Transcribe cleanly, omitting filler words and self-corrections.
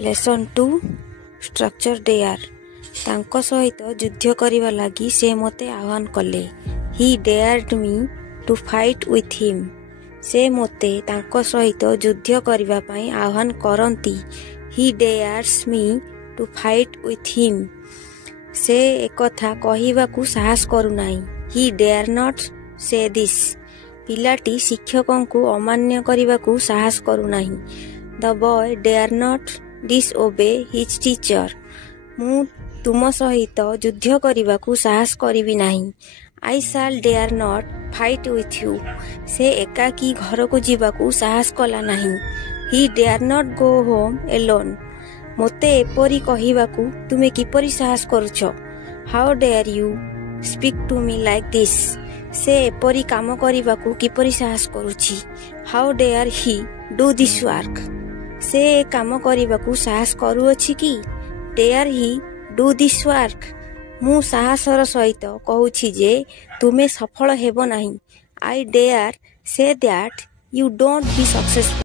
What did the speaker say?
Lesson 2 structure dare तांको सहित युद्ध करिवा लागि से मोते आह्वान कले। He dared me to fight with him से मोते तांको सहित युद्ध करिवा पई आह्वान करंती। He dares me to fight with him से एकथा कहिबाकू साहस करू नाही। He dare not say this पिलाटी शिक्षकों को अमान्य करिबाकू साहस करू नाही। The boy dare not disobey his teacher मु तुम सहित युद्ध करिबाकू साहस करिवि नाही। I shall dare not fight with you से एकाकी घर को जीवाकू साहस कला नाही। He dare not go home alone मोते एपरी कहिबाकू तुमे किपरि साहस करूछ। How dare you speak to me like this से एपरी काम करिबाकू किपरि साहस करूछि। How dare he do this work से काम करिबाकू साहस करूअछि कि। Dare he do this work मु साहसर सहित कहूछि जे तुमे सफल हेबो नाही। I dare say that you don't be successful.